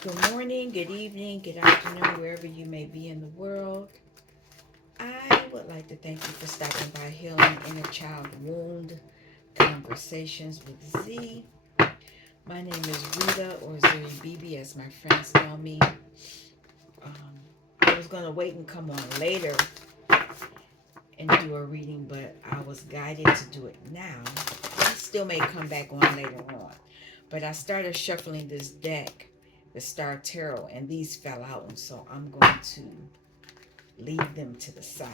Good morning, good evening, good afternoon, wherever you may be in the world. I would like to thank you for stopping by Healing Inner Child Wound Conversations with Z. My name is Rita, or Zuri Bibi, as my friends call me. I was going to wait and come on later and do a reading, but I was guided to do it now. I still may come back on later on. But I started shuffling this deck, the Star Tarot, and these fell out, and so I'm going to leave them to the side.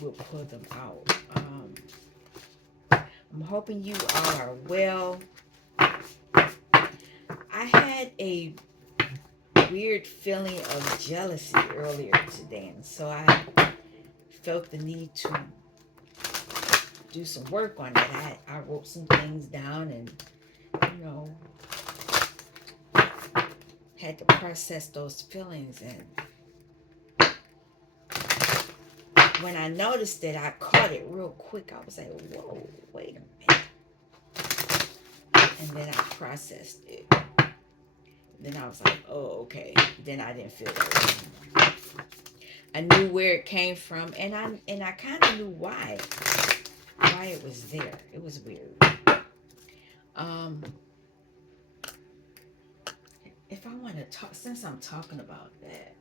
We'll pull them out. I'm hoping you all are well. I had a weird feeling of jealousy earlier today, and so I felt the need to do some work on it. I wrote some things down and, you know, had to process those feelings. And when I noticed it, I caught it real quick. I was like, whoa, wait a minute. And then I processed it. Then I was like, oh, okay. Then I didn't feel that way anymore. I knew where it came from, and I kind of knew why it was there. It was weird. Um, if I want to talk, since I'm talking about that,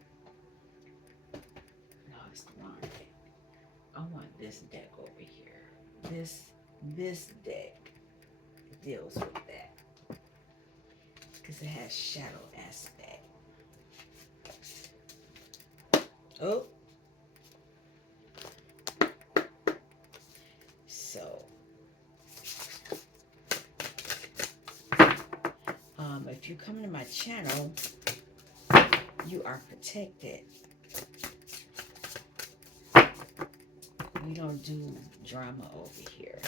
no, it's the wrong deck. I want this deck over here. This deck deals with that because it has shadow aspect. Oh, so if you come to my channel, you are protected. We don't do drama over here.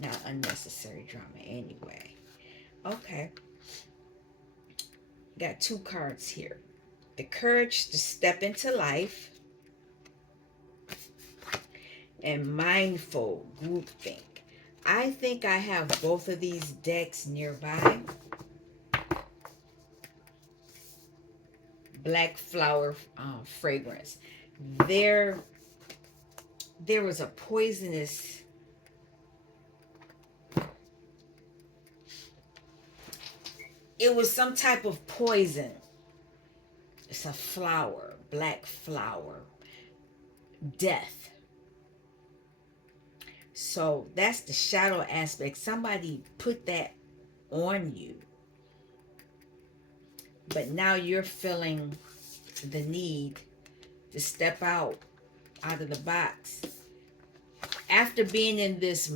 Not unnecessary drama anyway. Okay. Got two cards here. The courage to step into life and mindful groupthink. I think I have both of these decks nearby. Black flower fragrance. There was a poisonous. It was some type of poison. It's a flower, black flower, death. So that's the shadow aspect. Somebody put that on you. But now you're feeling the need to step out of the box. After being in this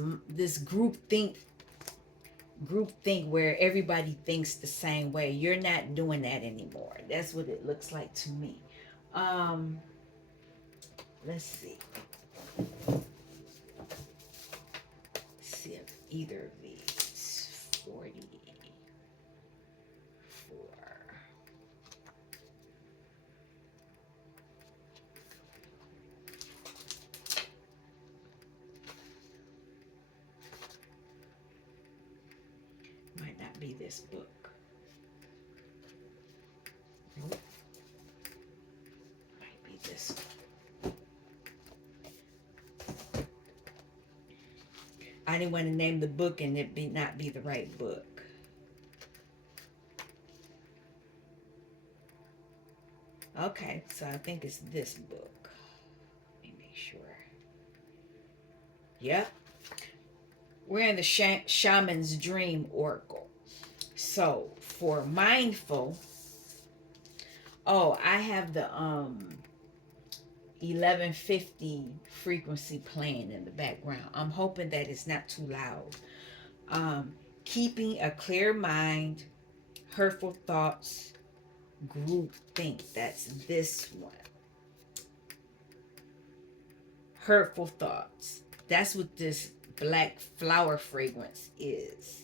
group think where everybody thinks the same way, you're not doing that anymore. That's what it looks like to me. Let's see. See if either of these 44 might not be this book. Nope. Might be this one. I didn't want to name the book and it not be the right book. Okay, so I think it's this book. Let me make sure. Yep. We're in the Shaman's Dream Oracle. So for mindful, I have the 1150 frequency playing in the background. I'm hoping that it's not too loud. Keeping a clear mind, hurtful thoughts, group think. That's this one. Hurtful thoughts. That's what this black flower fragrance is.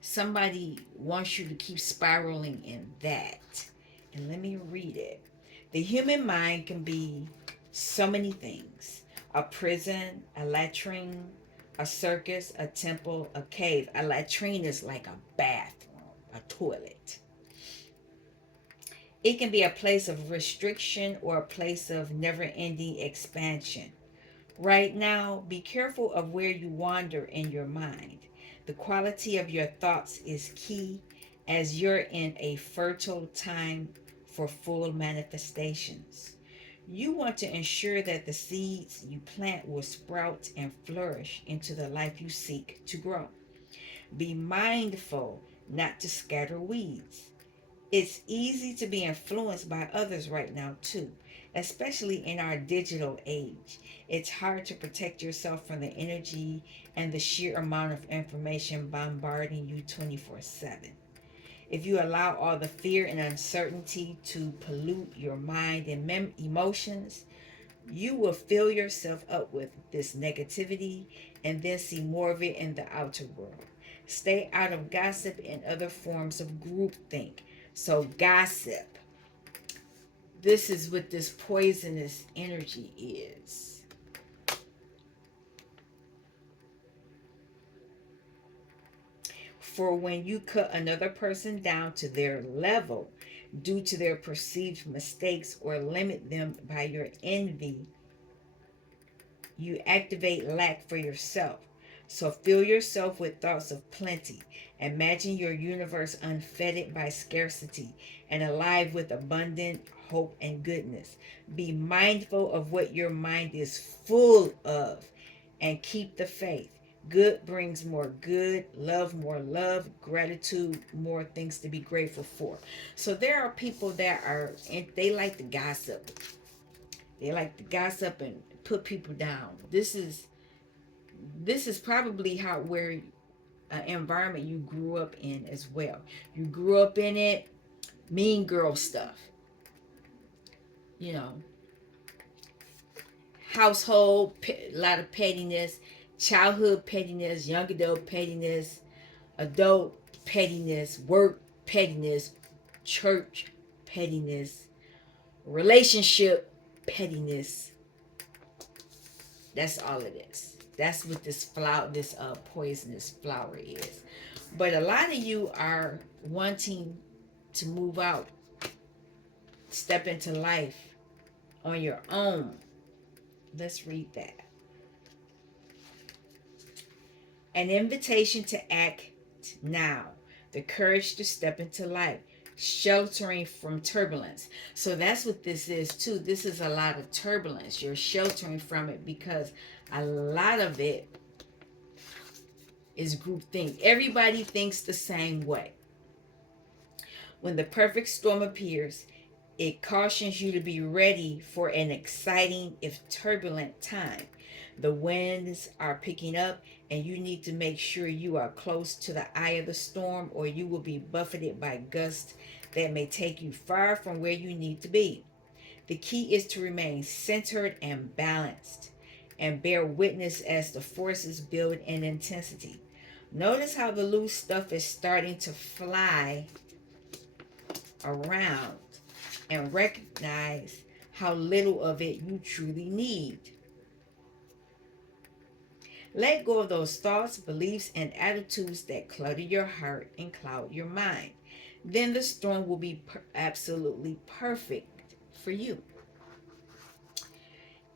Somebody wants you to keep spiraling in that. And let me read it. The human mind can be so many things: a prison, a latrine, a circus, a temple, a cave. A latrine is like a bathroom, a toilet. It can be a place of restriction or a place of never ending expansion. Right now, be careful of where you wander in your mind. The quality of your thoughts is key as you're in a fertile time for full manifestations. You want to ensure that the seeds you plant will sprout and flourish into the life you seek to grow. Be mindful not to scatter weeds. It's easy to be influenced by others right now, too, especially in our digital age. It's hard to protect yourself from the energy and the sheer amount of information bombarding you 24/7. If you allow all the fear and uncertainty to pollute your mind and emotions, you will fill yourself up with this negativity and then see more of it in the outer world. Stay out of gossip and other forms of groupthink. So, gossip, this is what this poisonous energy is. For when you cut another person down to their level due to their perceived mistakes or limit them by your envy, you activate lack for yourself. So fill yourself with thoughts of plenty. Imagine your universe unfettered by scarcity and alive with abundant hope and goodness. Be mindful of what your mind is full of and keep the faith. Good brings more good, more love, gratitude, more things to be grateful for. So there are people that are, and they like to gossip. They like to gossip and put people down. This is probably how where environment you grew up in as well. You grew up in it, mean girl stuff. You know, household, a lot of pettiness, childhood pettiness, young adult pettiness, adult pettiness, work pettiness, church pettiness, relationship pettiness. That's all it is. That's what this flower, this poisonous flower is. But a lot of you are wanting to move out, step into life on your own. Let's read that. An invitation to act now. The courage to step into life. Sheltering from turbulence. So that's what this is too. This is a lot of turbulence. You're sheltering from it because a lot of it is groupthink. Everybody thinks the same way. When the perfect storm appears, it cautions you to be ready for an exciting, if turbulent, time. The winds are picking up, and you need to make sure you are close to the eye of the storm, or you will be buffeted by gusts that may take you far from where you need to be. The key is to remain centered and balanced, and bear witness as the forces build in intensity. Notice how the loose stuff is starting to fly around, and recognize how little of it you truly need. Let go of those thoughts, beliefs, and attitudes that clutter your heart and cloud your mind. Then the storm will be absolutely perfect for you.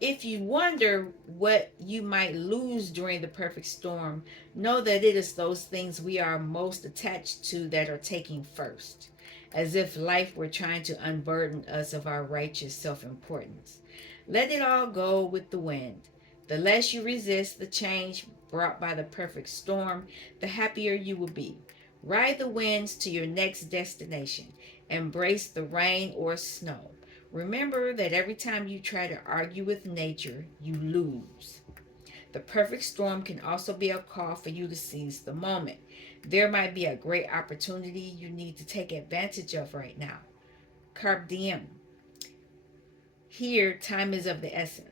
If you wonder what you might lose during the perfect storm, know that it is those things we are most attached to that are taking first, as if life were trying to unburden us of our righteous self-importance. Let it all go with the wind. The less you resist the change brought by the perfect storm, the happier you will be. Ride the winds to your next destination. Embrace the rain or snow. Remember that every time you try to argue with nature, you lose. The perfect storm can also be a call for you to seize the moment. There might be a great opportunity you need to take advantage of right now. Carpe diem. Here, time is of the essence.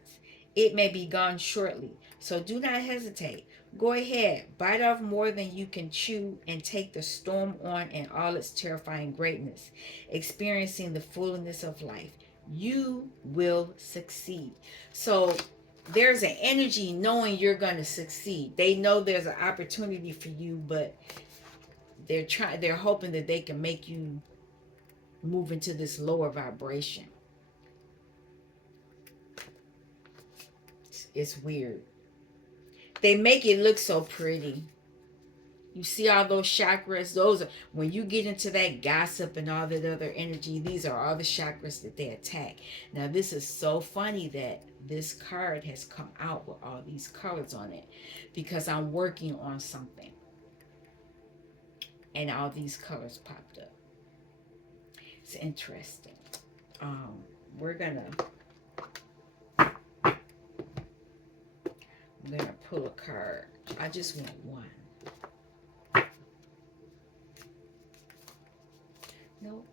It may be gone shortly, so do not hesitate. Go ahead, bite off more than you can chew, and take the storm on in all its terrifying greatness, experiencing the fullness of life. You will succeed. So there's an energy knowing you're going to succeed. They know there's an opportunity for you, but they're hoping that they can make you move into this lower vibration. It's weird. They make it look so pretty. You see all those chakras? Those are, when you get into that gossip and all that other energy, these are all the chakras that they attack. Now, this is so funny that this card has come out with all these colors on it, because I'm working on something and all these colors popped up. It's interesting. We're gonna I'm gonna pull a card. I just want one. Nope.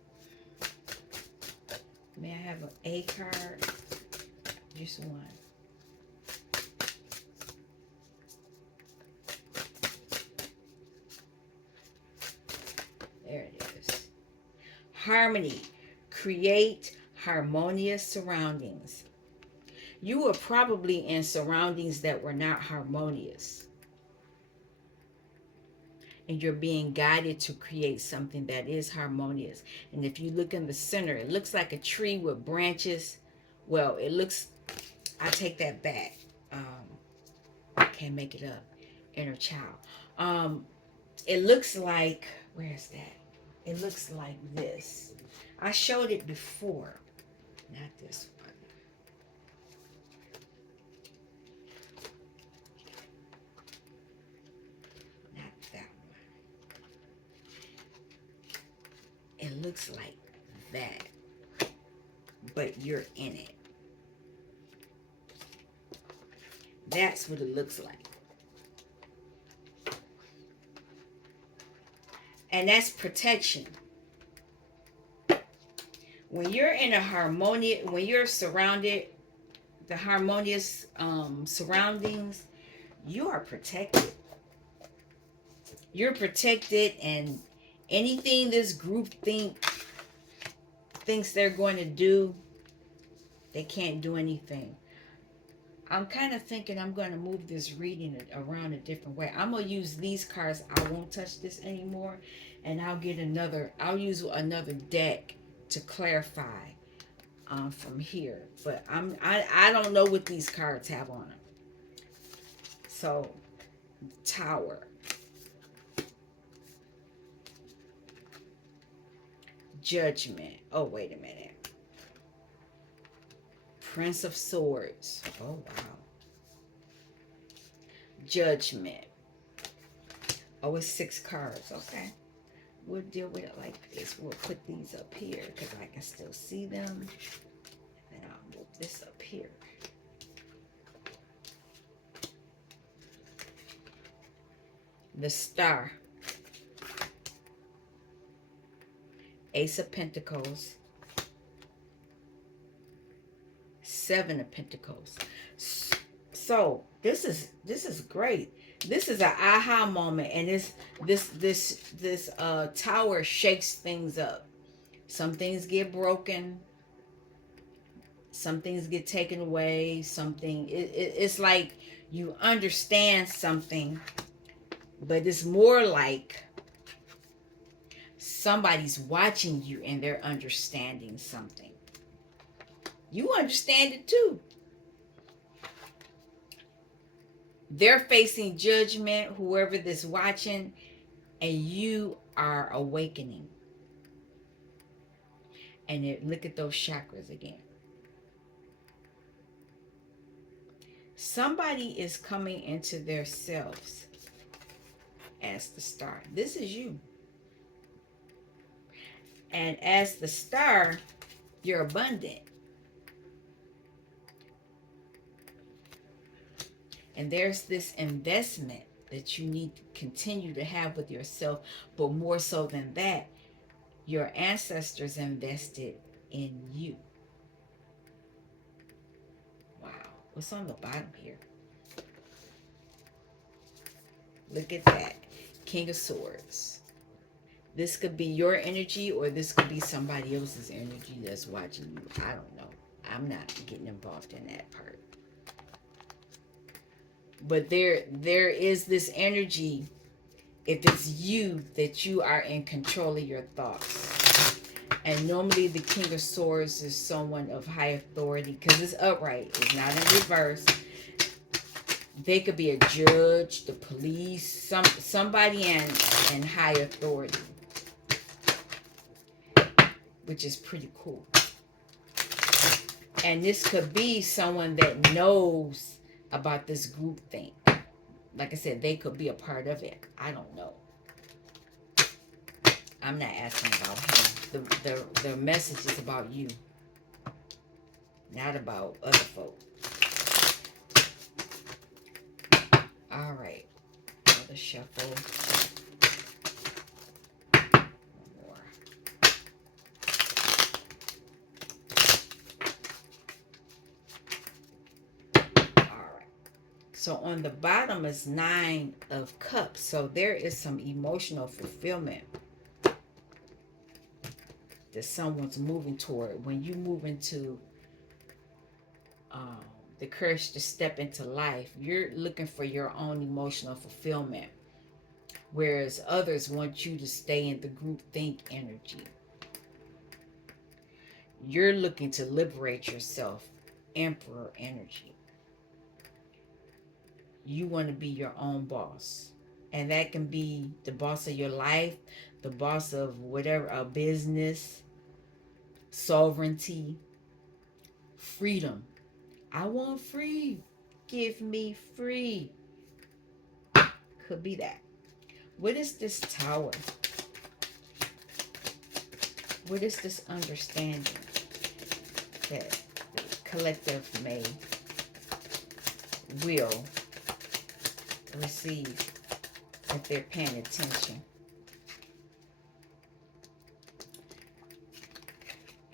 May I have an A card? Just one. There it is. Harmony. Create harmonious surroundings. You were probably in surroundings that were not harmonious. And you're being guided to create something that is harmonious. And if you look in the center, it looks like a tree with branches. Well, it looks, I take that back. I can't make it up. Inner child. It looks like, where's that? It looks like this. I showed it before. Not this one. Not that one. It looks like that, but you're in it. That's what it looks like. And that's protection. When you're in a harmonious, when you're surrounded, the harmonious surroundings, you are protected. You're protected, and anything this group thinks they're going to do, they can't do anything. I'm kind of thinking I'm going to move this reading around a different way. I'm going to use these cards. I won't touch this anymore. And I'll use another deck to clarify from here. But I don't know what these cards have on them. So, Tower. Judgment. Oh, wait a minute. Prince of Swords. Oh, wow. Judgment. Oh, it's 6 cards. Okay. We'll deal with it like this. We'll put these up here because I can still see them. And then I'll move this up here. The Star. Ace of Pentacles. 7 of Pentacles. So this is great. This is an aha moment, and this tower shakes things up. Some things get broken. Some things get taken away. It's like you understand something, but it's more like somebody's watching you and they're understanding something. You understand it too. They're facing judgment, whoever this watching, and you are awakening. And look at those chakras again. Somebody is coming into their selves as the Star. This is you. And as the Star, you're abundant. And there's this investment that you need to continue to have with yourself. But more so than that, your ancestors invested in you. Wow. What's on the bottom here? Look at that. King of Swords. This could be your energy, or this could be somebody else's energy that's watching you. I don't know. I'm not getting involved in that part. But there is this energy if it's you, that you are in control of your thoughts. And normally the King of Swords is someone of high authority because it's upright. It's not in reverse. They could be a judge, the police, somebody in high authority, which is pretty cool. And this could be someone that knows about this group thing. Like I said, they could be a part of it. I don't know. I'm not asking about him. The message is about you, not about other folk. All right. Another shuffle. One more. All right. So on the bottom is 9 of Cups. So there is some emotional fulfillment that someone's moving toward. When you move into the courage to step into life, you're looking for your own emotional fulfillment, whereas others want you to stay in the group think energy. You're looking to liberate yourself, Emperor energy. You want to be your own boss, and that can be the boss of your life, the boss of whatever, a business, sovereignty, freedom. I want free. Give me free. Could be that. What is this Tower? What is this understanding that the collective will receive if they're paying attention?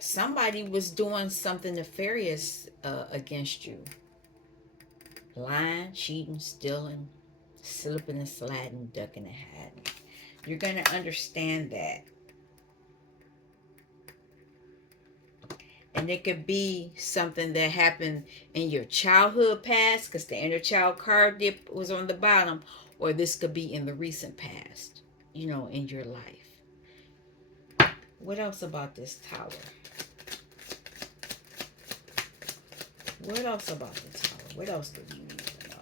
Somebody was doing something nefarious against you. Lying, cheating, stealing, slipping and sliding, ducking and hiding. You're going to understand that. And it could be something that happened in your childhood past, because the inner child card dip was on the bottom, or this could be in the recent past, in your life. What else about this Tower? What else about the Tower? What else do you need to know?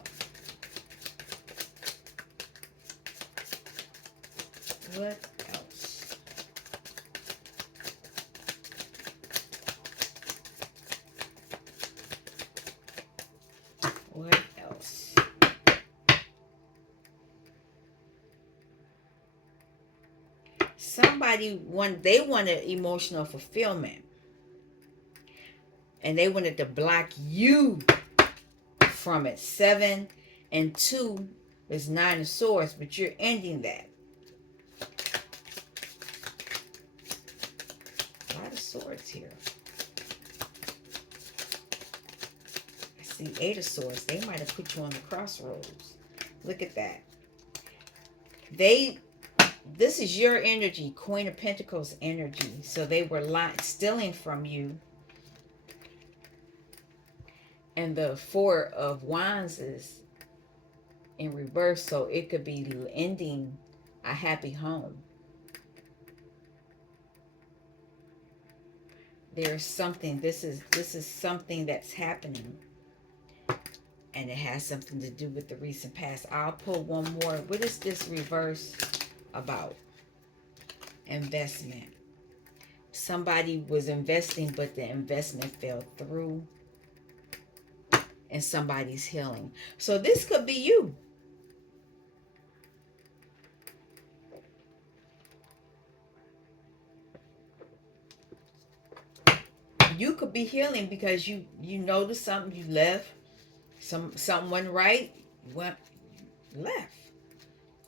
What else? What else? Somebody wanted emotional fulfillment, and they wanted to block you from it. 7 and 2 is 9 of Swords, but you're ending that. A lot of swords here. I see 8 of Swords. They might have put you on the crossroads. Look at that. This is your energy, Queen of Pentacles energy. So they were stealing from you. And the 4 of Wands is in reverse, so it could be ending a happy home. There's something, this is something that's happening, and it has something to do with the recent past. I'll pull one more. What is this reverse about? Investment. Somebody was investing, but the investment fell through, and somebody's healing. So this could be you. You could be healing because you noticed something, you left, something went right, left.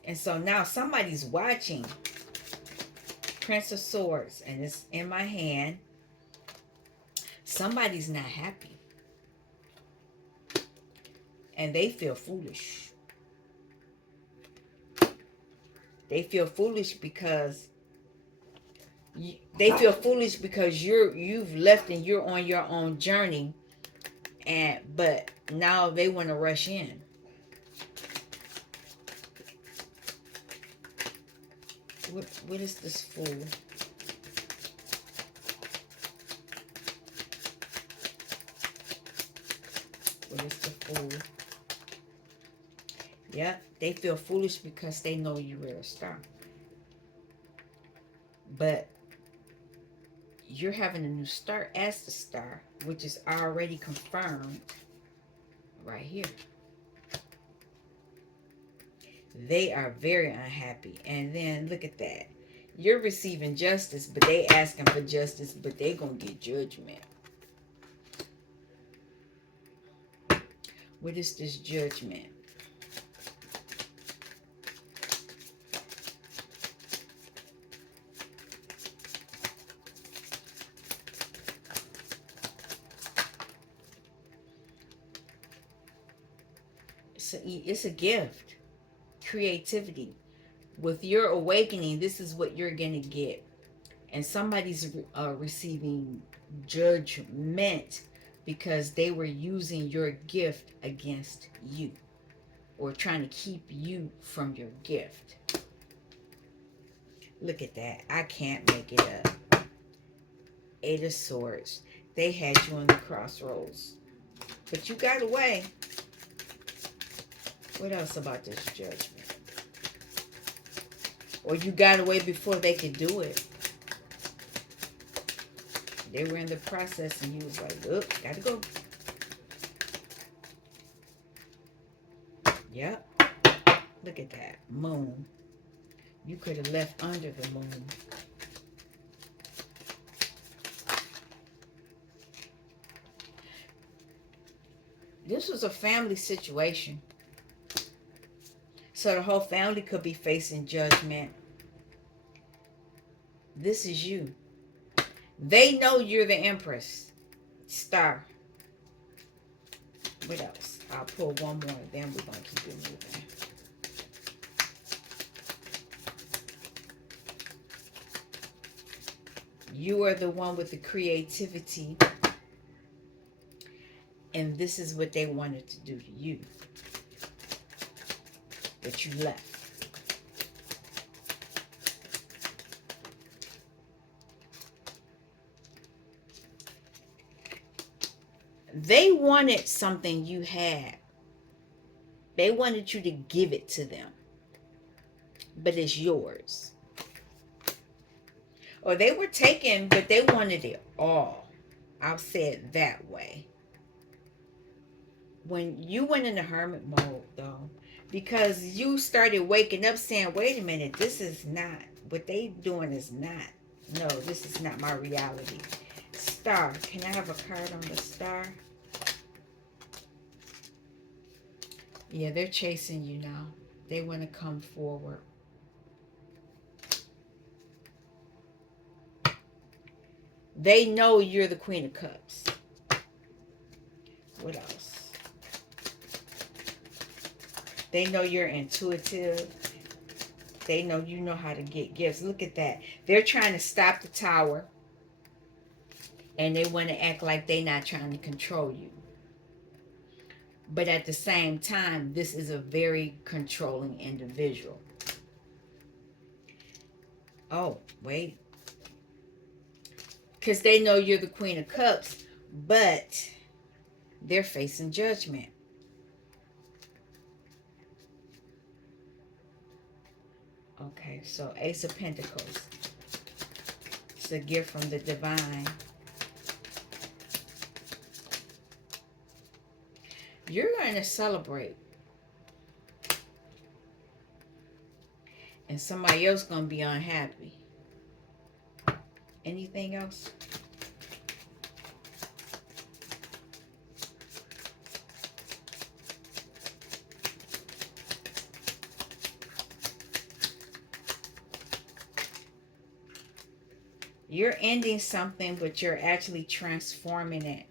And so now somebody's watching. Prince of Swords, and it's in my hand. Somebody's not happy, and they feel foolish. They feel foolish because you've left and you're on your own journey, but now they want to rush in. What is this Fool? What is the Fool? Yeah, they feel foolish because they know you were a star. But you're having a new start as the star, which is already confirmed right here. They are very unhappy. And then look at that. You're receiving justice, but they asking for justice, but they gonna get judgment. What is this judgment? It's a gift. Creativity. With your awakening, this is what you're gonna get. And somebody's receiving judgment because they were using your gift against you, or trying to keep you from your gift. Look at that. I can't make it up. Eight of Swords. They had you on the crossroads, but you got away. What else about this judgment? Or you got away before they could do it. They were in the process and you was like, look, gotta go. Yep. Look at that. Moon. You could have left under the moon. This was a family situation. So the whole family could be facing judgment. This is you. They know you're the Empress. Star. What else? I'll pull one more, then we're going to keep it moving. You are the one with the creativity. And this is what they wanted to do to you. But you left. They wanted something you had. They wanted you to give it to them. But it's yours. Or they were taken, but they wanted it all. I'll say it that way. When you went in the hermit mode, though, because you started waking up saying, wait a minute, this is not, what they doing is not, no, this is not my reality. Star. Can I have a card on the star? Yeah, they're chasing you now. They want to come forward. They know you're the Queen of Cups. What else? They know you're intuitive. They know you know how to get gifts. Look at that. They're trying to stop the tower. And they want to act like they're not trying to control you. But at the same time, this is a very controlling individual. Oh, wait. Because they know you're the Queen of Cups, but they're facing judgment. Okay, so Ace of Pentacles. It's a gift from the divine. You're going to celebrate. And somebody else going to be unhappy. Anything else? You're ending something, but you're actually transforming it.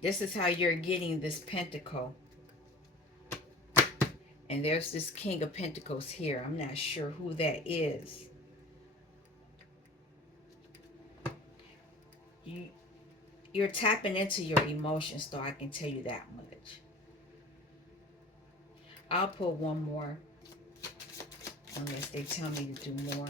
This is how you're getting this pentacle. And there's this King of Pentacles here. I'm not sure who that is. You're tapping into your emotions, though, I can tell you that much. I'll pull one more. unless they tell me to do more.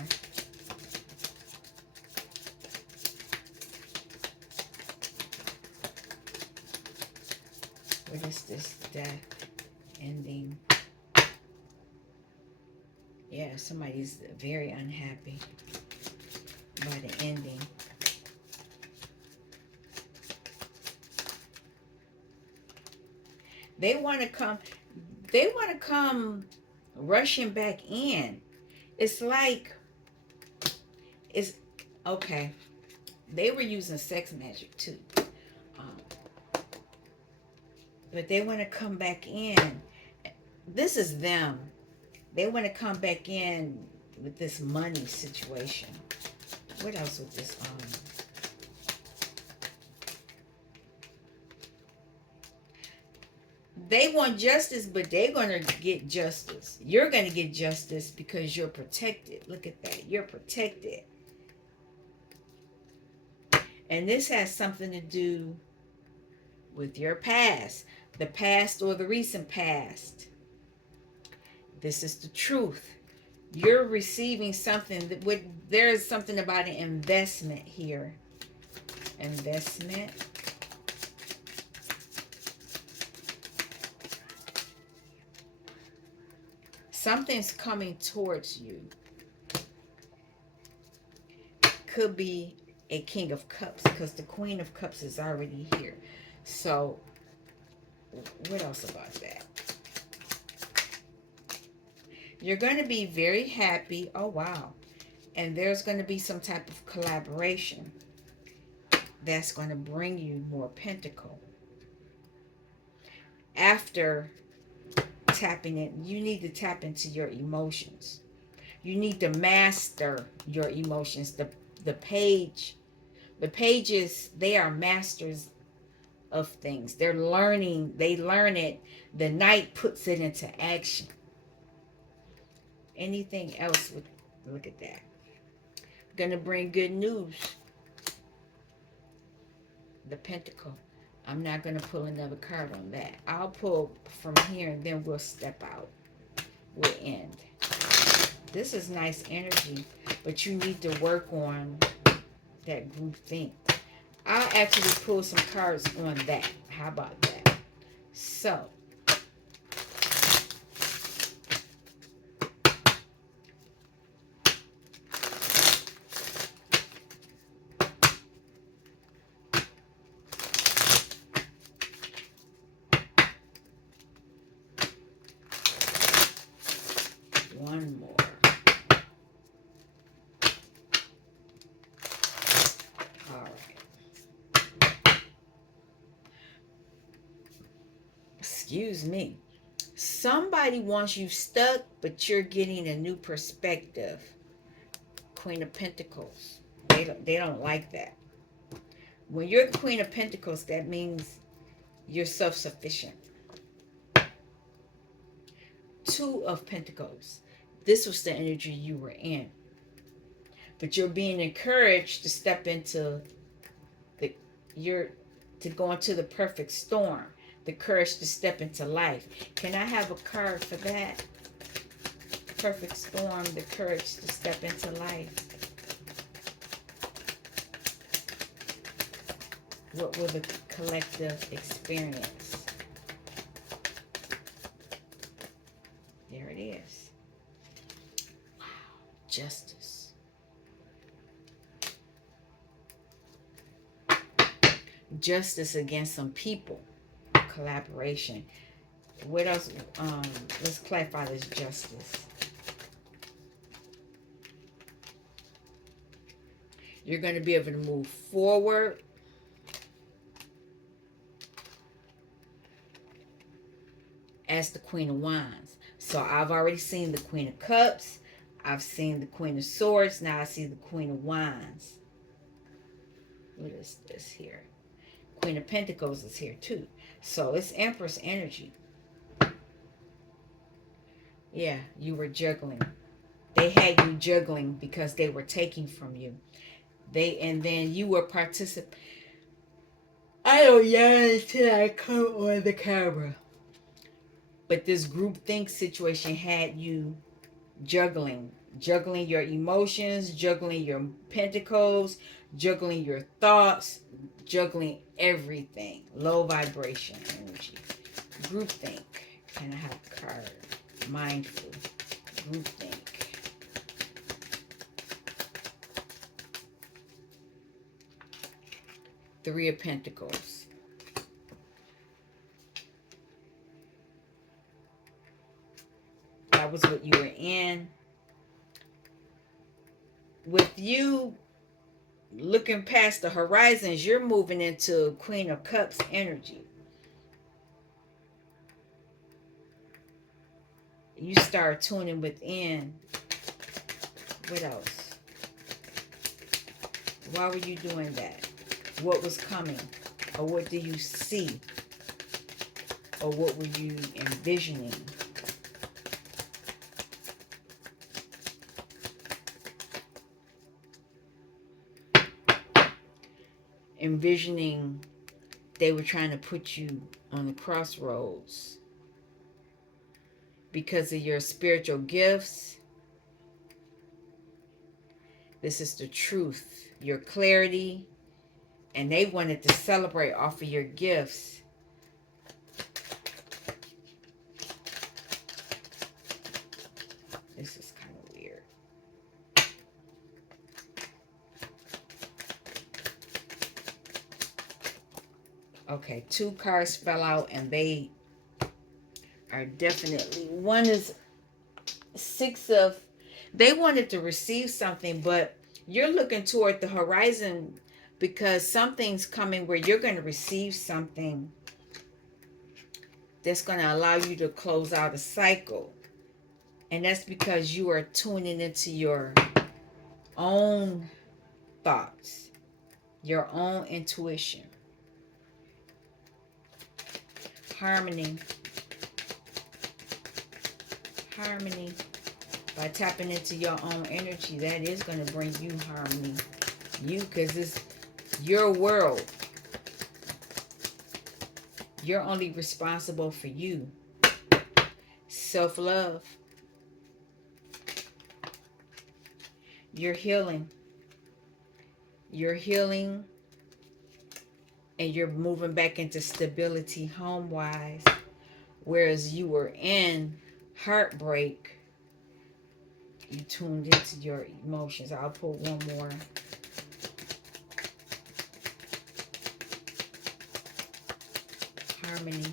What is this? Death, ending. Yeah, somebody's very unhappy by the ending. They want to come. They want to come rushing back in. It's like it's okay. They were using sex magic too, um, but they want to come back in. This is them. They want to come back in with this money situation. What else with this? They want justice, but they're going to get justice. You're going to get justice because you're protected. Look at that. You're protected. And this has something to do with your past, the past or the recent past. This is the truth. You're receiving something that there's something about an investment here. Investment. Something's coming towards you. Could be a King of Cups because the Queen of Cups is already here. So, what else about that? You're going to be very happy. Oh, wow. And there's going to be some type of collaboration that's going to bring you more pentacle. After tapping it, you need to tap into your emotions. You need to master your emotions. The pages, they are masters of things. They're learning, they learn it. The knight puts it into action. Anything else with, look at that. Gonna bring good news. The pentacle. I'm not gonna pull another card on that. I'll pull from here and then we'll step out. We'll end. This is nice energy, but you need to work on that group think. I'll actually pull some cards on that. How about that? So, one more. All right. Excuse me. Somebody wants you stuck, but you're getting a new perspective. Queen of Pentacles. They don't like that. When you're the Queen of Pentacles, that means you're self-sufficient. Two of Pentacles. This was the energy you were in. But you're being encouraged to step into to go into the perfect storm. The courage to step into life. Can I have a card for that? Perfect storm, the courage to step into life. What will the collective experience? There it is. Wow. Justice. Justice against some people. Collaboration. What else? Let's clarify this justice. You're going to be able to move forward. As the Queen of Wands. So I've already seen the Queen of Cups. I've seen the Queen of Swords. Now I see the Queen of Wands. What is this here? Queen of Pentacles is here too. So it's Empress energy. Yeah, you were juggling. They had you juggling because they were taking from you. And then you were participating. I don't yell until I come on the camera. But this group think situation had you juggling. Juggling your emotions, juggling your pentacles, juggling your thoughts, juggling everything. Low vibration energy. Groupthink. Can I have a card? Mindful. Groupthink. Three of Pentacles. That was what you were in. With you looking past the horizons, you're moving into Queen of Cups energy. You start tuning within. What else? Why were you doing that? What was coming? Or what do you see? Or what were you envisioning? Envisioning they were trying to put you on the crossroads because of your spiritual gifts. This is the truth, your clarity, and they wanted to celebrate off of your gifts. This is kind of weird. Okay, two cards fell out and they are definitely, one is six of, they wanted to receive something, but you're looking toward the horizon because something's coming where you're going to receive something that's going to allow you to close out a cycle. And that's because you are tuning into your own thoughts, your own intuition. Harmony. Harmony. By tapping into your own energy, that is going to bring you harmony. You, because it's your world. You're only responsible for you. Self-love. You're healing. You're healing. And you're moving back into stability home-wise. Whereas you were in heartbreak, you tuned into your emotions. I'll put one more. Harmony.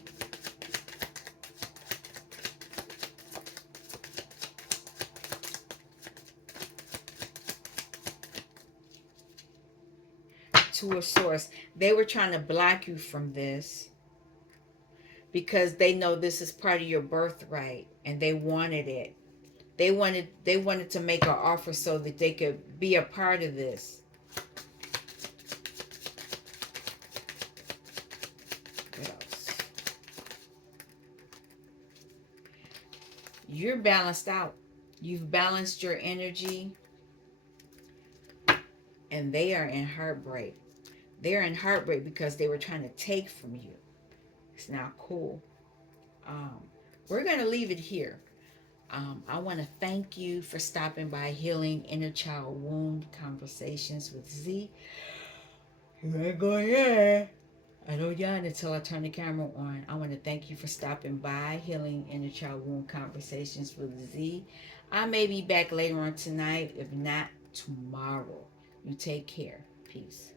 To a source. They were trying to block you from this because they know this is part of your birthright and they wanted it. They wanted to make an offer so that they could be a part of this. What else? You're balanced out. You've balanced your energy. And they are in heartbreak. They're in heartbreak because they were trying to take from you. It's not cool. We're going to leave it here. I want to thank you for stopping by Healing Inner Child Wound Conversations with Z. You ain't going here. I don't yawn until I turn the camera on. I want to thank you for stopping by Healing Inner Child Wound Conversations with Z. I may be back later on tonight, if not tomorrow. You take care. Peace.